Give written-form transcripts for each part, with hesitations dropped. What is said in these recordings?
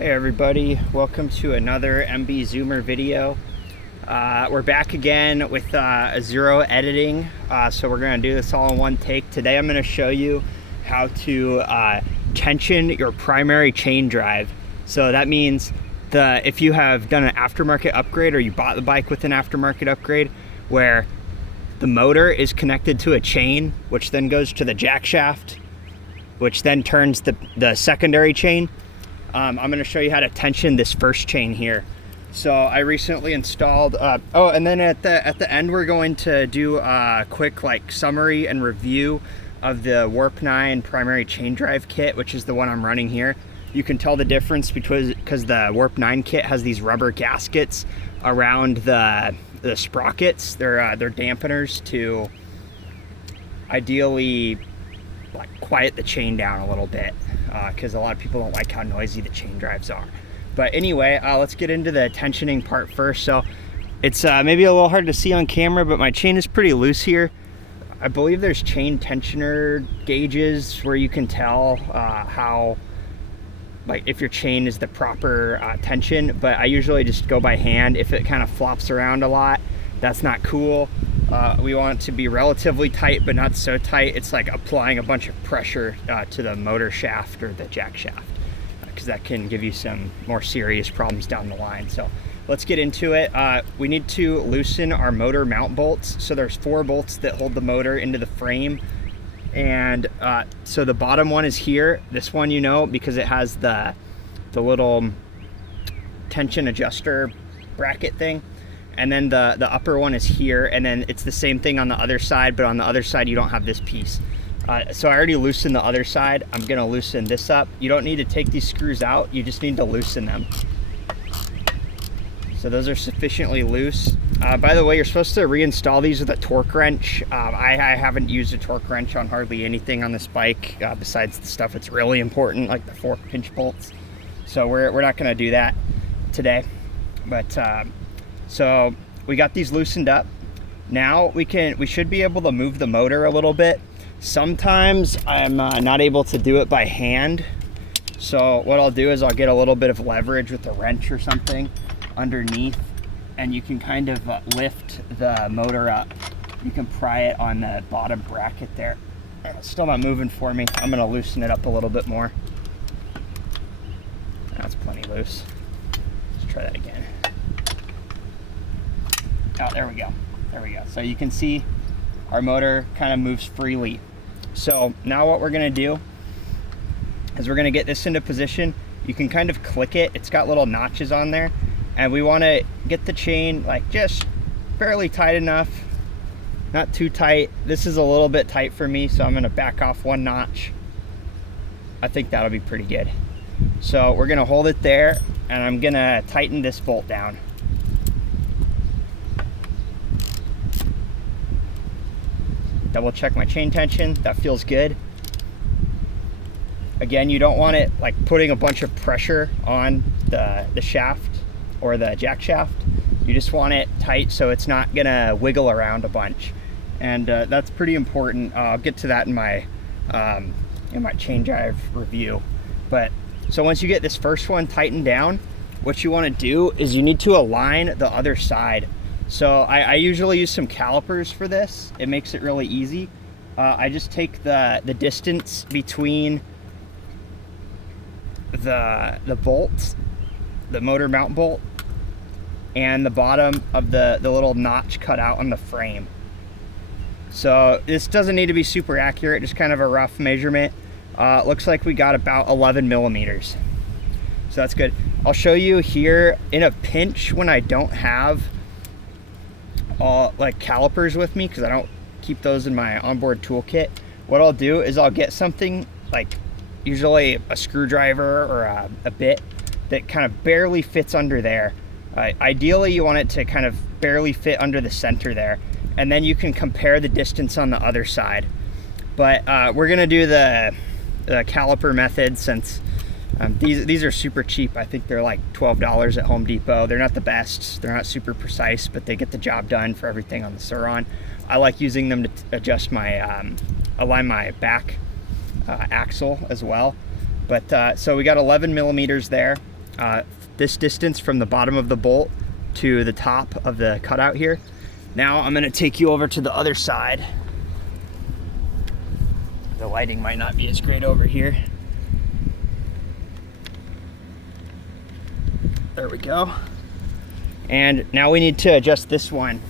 Hey everybody, welcome to another MB Zoomer video. We're back again with zero editing, so we're going to do this all in one take. Today I'm going to show you how to tension your primary chain drive. So that means if you have done an aftermarket upgrade or you bought the bike with an aftermarket upgrade where the motor is connected to a chain, which then goes to the jack shaft, which then turns the secondary chain. I'm going to show you how to tension this first chain here. So I recently installed, and then at the end we're going to do a quick summary and review of the Warp 9 primary chain drive kit, which is the one I'm running here. You can tell the difference because the Warp 9 kit has these rubber gaskets around the sprockets. They're dampeners to ideally quiet the chain down a little bit, because a lot of people don't like how noisy the chain drives are. But anyway, let's get into the tensioning part first. So it's maybe a little hard to see on camera, but my chain is pretty loose here. I believe there's chain tensioner gauges where you can tell how, if your chain is the proper tension, but I usually just go by hand. If it kind of flops around a lot, that's not cool. We want it to be relatively tight, but not so tight it's like applying a bunch of pressure to the motor shaft or the jack shaft, because that can give you some more serious problems down the line. So let's get into it. We need to loosen our motor mount bolts. So there's 4 bolts that hold the motor into the frame, and so the bottom one is here. This one, because it has the little tension adjuster bracket thing. And then the upper one is here, and then it's the same thing on the other side, but on the other side you don't have this piece. So I already loosened the other side. I'm gonna loosen this up. You don't need to take these screws out, you just need to loosen them. So those are sufficiently loose. By the way, you're supposed to reinstall these with a torque wrench. I haven't used a torque wrench on hardly anything on this bike, besides the stuff that's really important, like the 4 pinch bolts. So we're not gonna do that today. But so we got these loosened up. Now we should be able to move the motor a little bit. Sometimes I'm not able to do it by hand. So what I'll do is I'll get a little bit of leverage with a wrench or something underneath, and you can kind of lift the motor up. You can pry it on the bottom bracket there. It's still not moving for me. I'm gonna loosen it up a little bit more. That's plenty loose. Let's try that again. Oh, there we go. There we go. So you can see our motor kind of moves freely. So now what we're going to do is we're going to get this into position. You can kind of click it. It's got little notches on there. And we want to get the chain just fairly tight enough. Not too tight. This is a little bit tight for me, so I'm going to back off 1 notch. I think that'll be pretty good. So we're going to hold it there, and I'm going to tighten this bolt down. Double check my chain tension. That feels good. Again, you don't want it putting a bunch of pressure on the shaft or the jack shaft. You just want it tight so it's not gonna wiggle around a bunch, and that's pretty important. I'll get to that in my chain drive review. But so once you get this first one tightened down, what you want to do is you need to align the other side. So I usually use some calipers for this. It makes it really easy. I just take the distance between the bolts, the motor mount bolt, and the bottom of the little notch cut out on the frame. So this doesn't need to be super accurate, just kind of a rough measurement. Looks like we got about 11 millimeters. So that's good. I'll show you here in a pinch when I don't have calipers with me, because I don't keep those in my onboard toolkit. What I'll do is I'll get something usually a screwdriver or a bit that kind of barely fits under there. Ideally you want it to kind of barely fit under the center there, and then you can compare the distance on the other side. But we're gonna do the caliper method, since these are super cheap. I think they're like $12 at Home Depot. They're not the best, they're not super precise, but they get the job done for everything on the Surron. I like using them to adjust my align my back axle as well. But so we got 11 millimeters there. this distance from the bottom of the bolt to the top of the cutout here. Now I'm gonna take you over to the other side. The lighting might not be as great over here. There we go. And now we need to adjust this one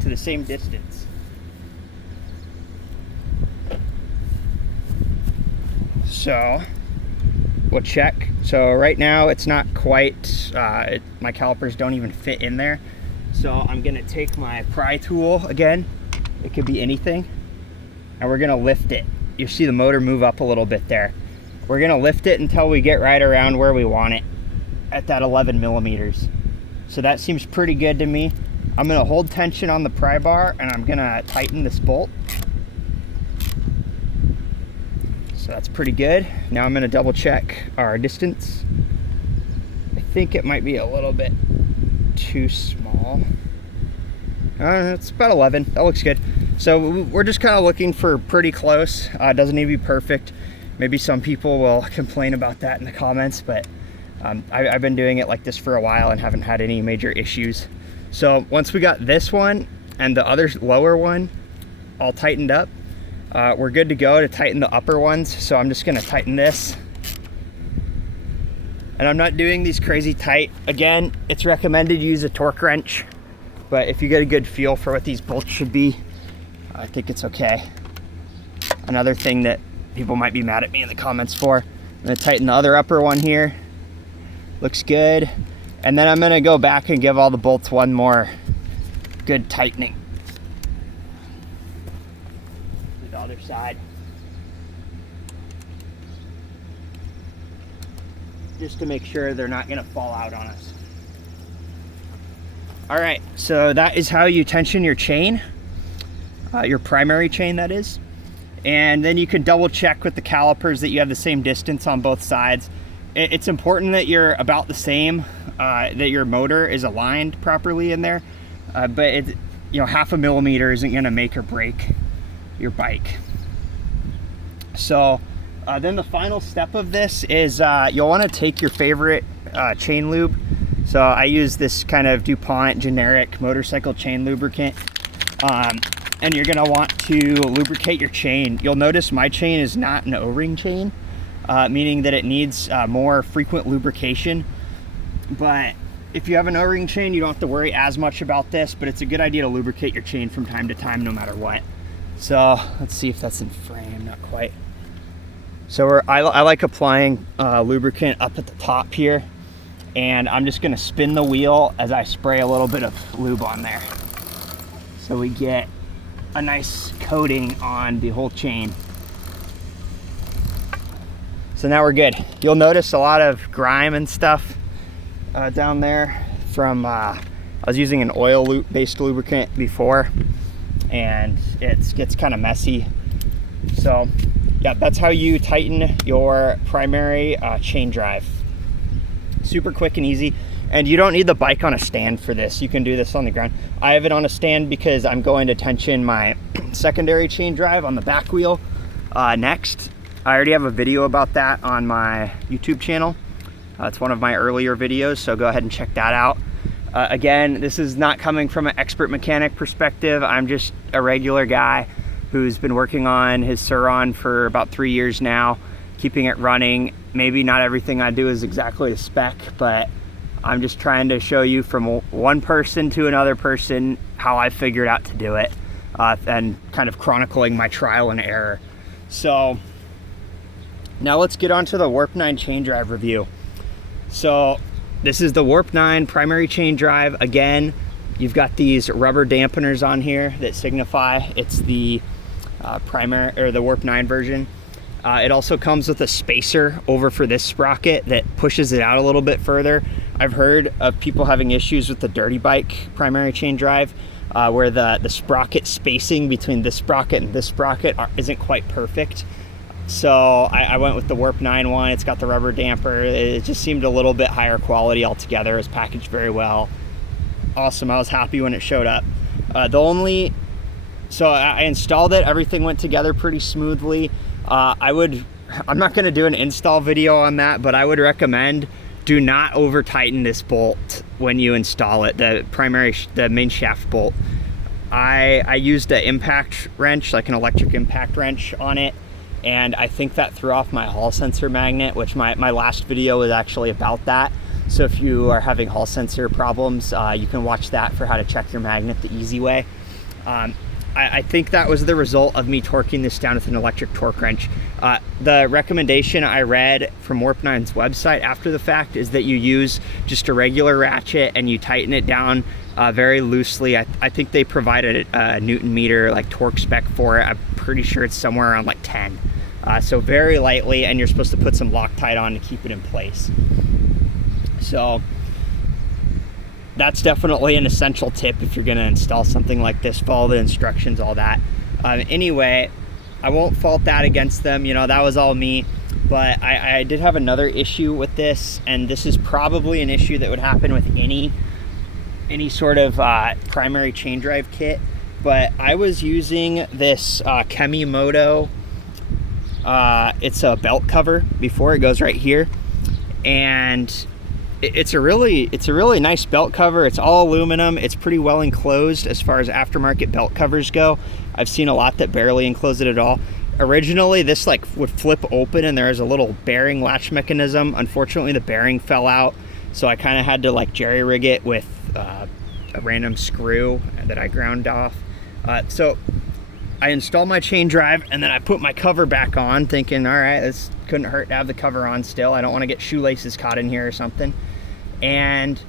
to the same distance. So we'll check. So right now it's not quite, my calipers don't even fit in there. So I'm gonna take my pry tool again. It could be anything. And we're gonna lift it. You see the motor move up a little bit there. We're gonna lift it until we get right around where we want it at that 11 millimeters. So that seems pretty good to me. I'm gonna hold tension on the pry bar and I'm gonna tighten this bolt. So that's pretty good. Now I'm gonna double check our distance. I think it might be a little bit too small. It's about 11, that looks good. So we're just kind of looking for pretty close. It doesn't need to be perfect. Maybe some people will complain about that in the comments, but I've been doing it like this for a while and haven't had any major issues. So once we got this one and the other lower one all tightened up, we're good to go to tighten the upper ones. So I'm just gonna tighten this. And I'm not doing these crazy tight. Again, it's recommended use a torque wrench, but if you get a good feel for what these bolts should be, I think it's okay. Another thing that people might be mad at me in the comments for, I'm gonna tighten the other upper one here. Looks good. And then I'm gonna go back and give all the bolts one more good tightening. The other side. Just to make sure they're not gonna fall out on us. All right, so that is how you tension your chain, your primary chain that is. And then you can double check with the calipers that you have the same distance on both sides. It's important that you're about the same, that your motor is aligned properly in there, but it's, you know, 0.5 millimeter isn't gonna make or break your bike. So then the final step of this is you'll wanna take your favorite chain lube. So I use this kind of DuPont generic motorcycle chain lubricant. And you're gonna want to lubricate your chain. You'll notice my chain is not an O-ring chain, meaning that it needs more frequent lubrication. But if you have an O-ring chain, you don't have to worry as much about this, but it's a good idea to lubricate your chain from time to time, no matter what. So let's see if that's in frame, not quite. So I like applying lubricant up at the top here, and I'm just gonna spin the wheel as I spray a little bit of lube on there. So we get a nice coating on the whole chain. So now we're good. You'll notice a lot of grime and stuff down there from, I was using an oil-based lubricant before, and it gets kind of messy. So yeah, that's how you tighten your primary chain drive. Super quick and easy. And you don't need the bike on a stand for this. You can do this on the ground. I have it on a stand because I'm going to tension my secondary chain drive on the back wheel next. I already have a video about that on my YouTube channel. It's one of my earlier videos, so go ahead and check that out. Again, this is not coming from an expert mechanic perspective. I'm just a regular guy who's been working on his Surron for about 3 years now, keeping it running. Maybe not everything I do is exactly a spec, but I'm just trying to show you from one person to another person how I figured out to do it, and kind of chronicling my trial and error. So now let's get on to the Warp 9 chain drive review. So this is the Warp 9 primary chain drive. Again, you've got these rubber dampeners on here that signify it's the primary, or the Warp 9 version. It also comes with a spacer over for this sprocket that pushes it out a little bit further. I've heard of people having issues with the dirty bike primary chain drive where the sprocket spacing between this sprocket and this sprocket isn't quite perfect. So I went with the Warp 9 one. It's got the rubber damper. It just seemed a little bit higher quality altogether. It was packaged very well. Awesome, I was happy when it showed up. So I installed it, everything went together pretty smoothly. I'm not gonna do an install video on that, but I would recommend do not over tighten this bolt when you install it, the main shaft bolt. I used an impact wrench, like an electric impact wrench on it, and I think that threw off my hall sensor magnet, which my last video was actually about that. So if you are having hall sensor problems, you can watch that for how to check your magnet the easy way. I think that was the result of me torquing this down with an electric torque wrench. The recommendation I read from Warp 9's website after the fact is that you use just a regular ratchet and you tighten it down very loosely. I think they provided a Newton meter like torque spec for it. I'm pretty sure it's somewhere around like 10. So very lightly, and you're supposed to put some Loctite on to keep it in place. So that's definitely an essential tip if you're going to install something like this. Follow the instructions, all that. Anyway, I won't fault that against them. You know, that was all me. But I did have another issue with this, and this is probably an issue that would happen with any sort of primary chain drive kit. But I was using this Kemimoto. It's a belt cover before, it goes right here, and it's a really nice belt cover. It's all aluminum. It's pretty well enclosed as far as aftermarket belt covers go. I've seen a lot that barely enclose it at all. Originally, this like would flip open and there is a little bearing latch mechanism. Unfortunately, the bearing fell out, so I kind of had to like jerry rig it with a random screw that I ground off. So I installed my chain drive, and then I put my cover back on, thinking, all right, this couldn't hurt to have the cover on still. I don't want to get shoelaces caught in here or something. And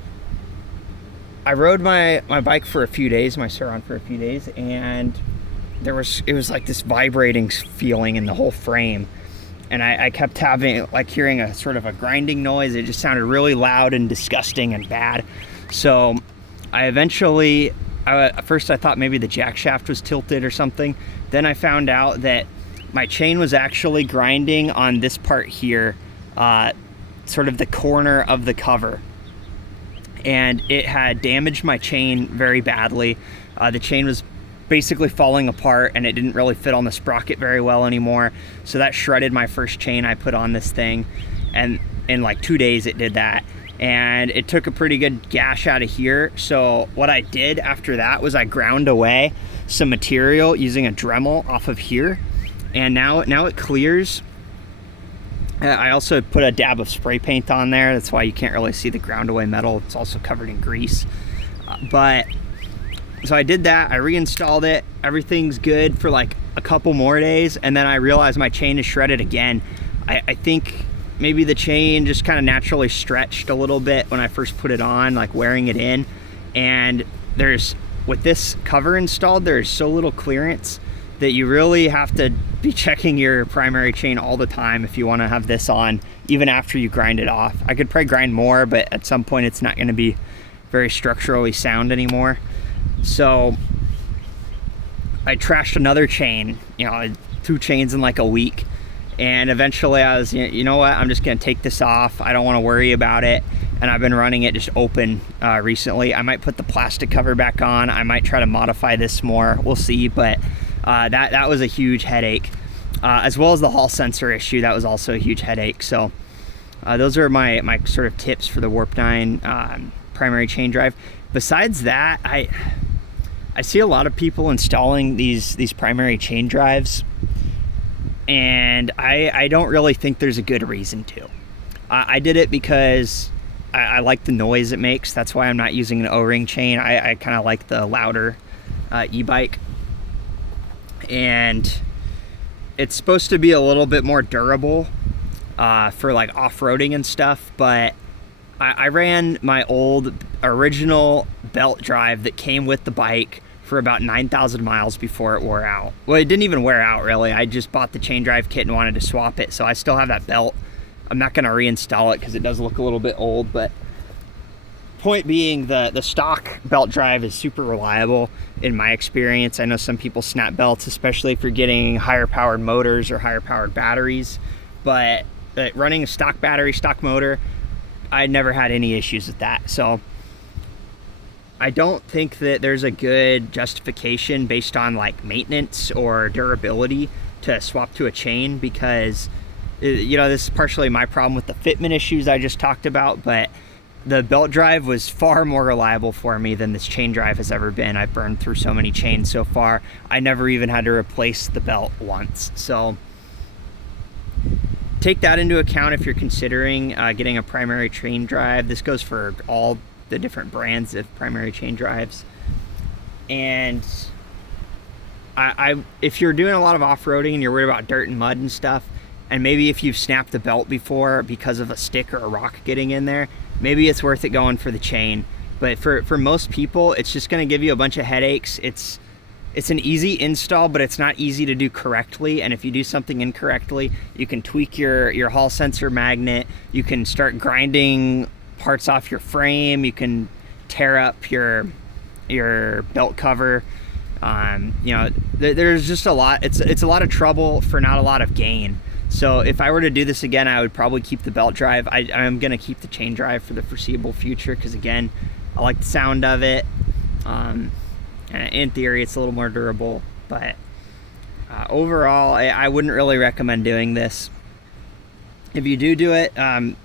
I rode my bike for a few days, my Surron for a few days, and it was like this vibrating feeling in the whole frame. And I kept hearing a sort of a grinding noise. It just sounded really loud and disgusting and bad. So I eventually, at first I thought maybe the jack shaft was tilted or something. Then I found out that my chain was actually grinding on this part here, sort of the corner of the cover. And it had damaged my chain very badly. The chain was basically falling apart, and it didn't really fit on the sprocket very well anymore. So that shredded my first chain I put on this thing. And in like 2 days it did that. And it took a pretty good gash out of here. So what I did after that was I ground away some material using a Dremel off of here. And now it clears. I also put a dab of spray paint on there. That's why you can't really see the ground away metal. It's also covered in grease. So I did that, I reinstalled it. Everything's good for like a couple more days. And then I realized my chain is shredded again. I think maybe the chain just kind of naturally stretched a little bit when I first put it on, like wearing it in. And with this cover installed, there's so little clearance that you really have to be checking your primary chain all the time if you want to have this on, even after you grind it off. I could probably grind more, but at some point it's not going to be very structurally sound anymore. So I trashed another chain, 2 chains in like a week. And eventually I was, you know what, I'm just going to take this off. I don't want to worry about it. And I've been running it just open recently. I might put the plastic cover back on. I might try to modify this more. We'll see. But that was a huge headache. As well as the hall sensor issue. That was also a huge headache. So those are my sort of tips for the Warp 9 primary chain drive. Besides that, I see a lot of people installing these primary chain drives, and I don't really think there's a good reason to. I did it because I like the noise it makes. That's why I'm not using an O-ring chain. I kind of like the louder e-bike, and it's supposed to be a little bit more durable for like off-roading and stuff, but I ran my old original belt drive that came with the bike for about 9,000 miles before it wore out. Well, it didn't even wear out really. I just bought the chain drive kit and wanted to swap it, so I still have that belt. I'm not going to reinstall it because it does look a little bit old, but point being, the stock belt drive is super reliable in my experience. I know some people snap belts, especially if you're getting higher powered motors or higher powered batteries, but running a stock battery, stock motor, I never had any issues with that. So I don't think that there's a good justification based on like maintenance or durability to swap to a chain, because You know, this is partially my problem with the fitment issues I just talked about, but the belt drive was far more reliable for me than this chain drive has ever been. I've burned through so many chains so far. I never even had to replace the belt once. So take that into account if you're considering getting a primary chain drive. This goes for all the different brands of primary chain drives. And if you're doing a lot of off-roading and you're worried about dirt and mud and stuff, and maybe if you've snapped the belt before because of a stick or a rock getting in there, maybe it's worth it going for the chain. But for most people, it's just going to give you a bunch of headaches. It's an easy install, but it's not easy to do correctly. And if you do something incorrectly, you can tweak your hall sensor magnet. You can start grinding parts off your frame. You can tear up your belt cover. You know, there's just a lot. It's a lot of trouble for not a lot of gain. So if I were to do this again, I would probably keep the belt drive. I'm gonna keep the chain drive for the foreseeable future because, again, I like the sound of it. In theory, it's a little more durable, but overall, I wouldn't really recommend doing this. If you do it,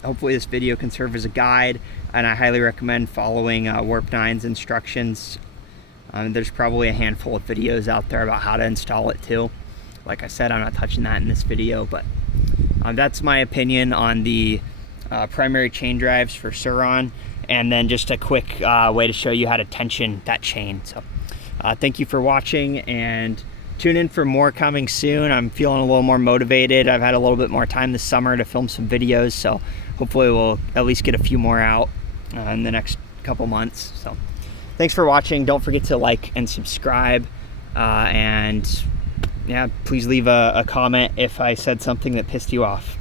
hopefully this video can serve as a guide, and I highly recommend following Warp 9's instructions. There's probably a handful of videos out there about how to install it too. Like I said, I'm not touching that in this video, but that's my opinion on the primary chain drives for Sur-Ron, and then just a quick way to show you how to tension that chain. So thank you for watching, and tune in for more coming soon. I'm feeling a little more motivated. I've had a little bit more time this summer to film some videos, so hopefully we'll at least get a few more out in the next couple months. So thanks for watching. Don't forget to like and subscribe, and yeah, please leave a comment if I said something that pissed you off.